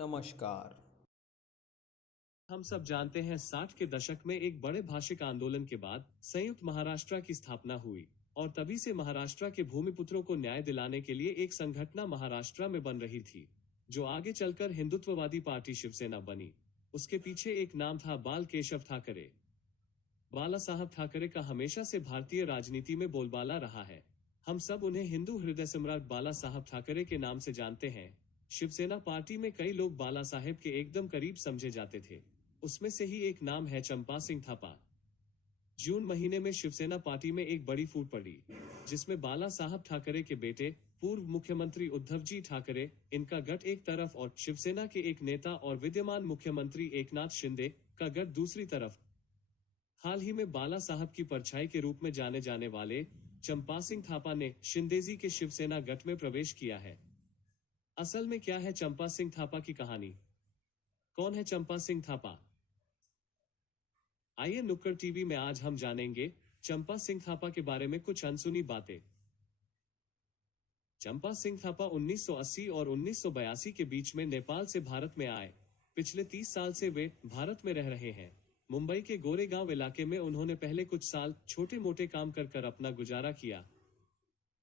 नमस्कार। हम सब जानते हैं 60 के दशक में एक बड़े भाषिक आंदोलन के बाद संयुक्त महाराष्ट्र की स्थापना हुई और तभी से महाराष्ट्र के भूमिपुत्रों को न्याय दिलाने के लिए एक संगठन महाराष्ट्र में बन रही थी, जो आगे चलकर हिंदुत्ववादी पार्टी शिवसेना बनी। उसके पीछे एक नाम था बाल केशव ठाकरे। बाला साहब ठाकरे का हमेशा से भारतीय राजनीति में बोलबाला रहा है। हम सब उन्हें हिंदू हृदय सम्राट बाला साहब ठाकरे के नाम से जानते हैं। शिवसेना पार्टी में कई लोग बाला साहेब के एकदम करीब समझे जाते थे। उसमें से ही एक नाम है चंपा सिंह थापा। जून महीने में शिवसेना पार्टी में एक बड़ी फूट पड़ी, जिसमें बाला साहब ठाकरे के बेटे पूर्व मुख्यमंत्री उद्धव जी ठाकरे, इनका गठ एक तरफ और शिवसेना के एक नेता और विद्यमान मुख्यमंत्री एकनाथ शिंदे का गठ दूसरी तरफ। हाल ही में बाला साहब की परछाई के रूप में जाने जाने वाले चंपा सिंह थापा ने शिंदेजी के शिवसेना गठ में प्रवेश किया है। असल में क्या है चंपा सिंह थापा की कहानी? कौन है चंपा सिंह थापा? आइए नुक्कड़ टीवी में आज हम जानेंगे चंपा सिंह थापा के बारे में कुछ अनसुनी बातें। चंपा सिंह थापा 1980 और 1982 के बीच में नेपाल से भारत में आए। पिछले 30 साल से वे भारत में रह रहे हैं। मुंबई के गोरेगांव इलाके में उन्होंने पहले कुछ साल छोटे मोटे काम कर अपना गुजारा किया।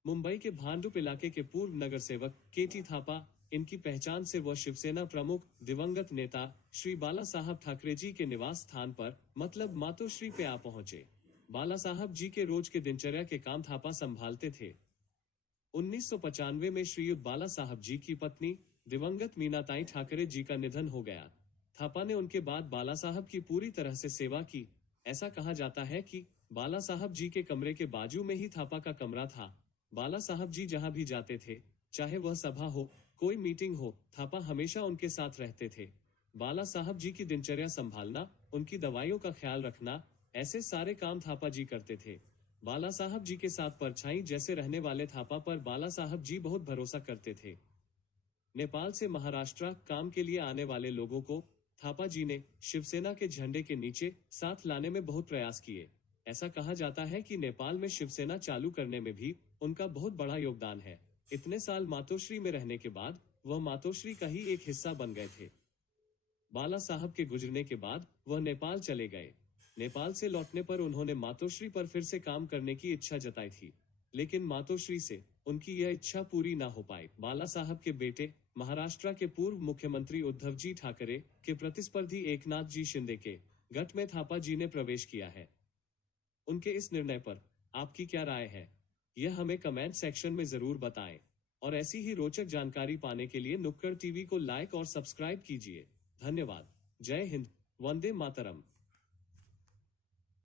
मुंबई के भांडुप इलाके के पूर्व नगर सेवक केटी थापा, इनकी पहचान से वह शिवसेना प्रमुख दिवंगत नेता श्री बाला साहब ठाकरे जी के निवास स्थान पर मतलब मातोश्री पे आ पहुंचे। बाला साहब जी के रोज के दिनचर्या के काम थापा संभालते थे। 1995 में श्रीयुत बाला साहब जी की पत्नी दिवंगत मीनाताई ठाकरे जी का निधन हो गया। थापा ने उनके बाद बाला साहब की पूरी तरह से सेवा की। ऐसा कहा जाता है कि बाला साहब जी के कमरे के बाजू में ही थापा का कमरा था। बाला साहब जी जहां भी जाते थे, चाहे वह सभा हो, कोई मीटिंग हो, थापा हमेशा उनके साथ रहते थे। बाला साहब जी की दिनचर्या संभालना, उनकी दवाइयों का ख्याल रखना, ऐसे सारे काम थापा जी करते थे। बाला साहब जी के साथ परछाई जैसे रहने वाले थापा पर बाला साहब जी बहुत भरोसा करते थे। नेपाल से महाराष्ट्र काम के लिए आने वाले लोगों को थापा जी ने शिवसेना के झंडे के नीचे साथ लाने में बहुत प्रयास किए। ऐसा कहा जाता है कि नेपाल में शिवसेना चालू करने में भी उनका बहुत बड़ा योगदान है। इतने साल मातोश्री में रहने के बाद वह मातोश्री का ही एक हिस्सा बन गए थे। बाला साहब के गुजरने के बाद वह नेपाल चले गए। नेपाल से लौटने पर उन्होंने मातोश्री पर फिर से काम करने की इच्छा जताई थी, लेकिन मातोश्री से उनकी यह इच्छा पूरी न हो पाई। बाला साहब के बेटे महाराष्ट्र के पूर्व मुख्यमंत्री उद्धव जी ठाकरे के प्रतिस्पर्धी एकनाथ जी शिंदे के गठ में थापा जी ने प्रवेश किया है। उनके इस निर्णय पर आपकी क्या राय है, यह हमें कमेंट सेक्शन में जरूर बताएं। और ऐसी ही रोचक जानकारी पाने के लिए नुक्कड़ टीवी को लाइक और सब्सक्राइब कीजिए। धन्यवाद। जय हिंद, वंदे मातरम।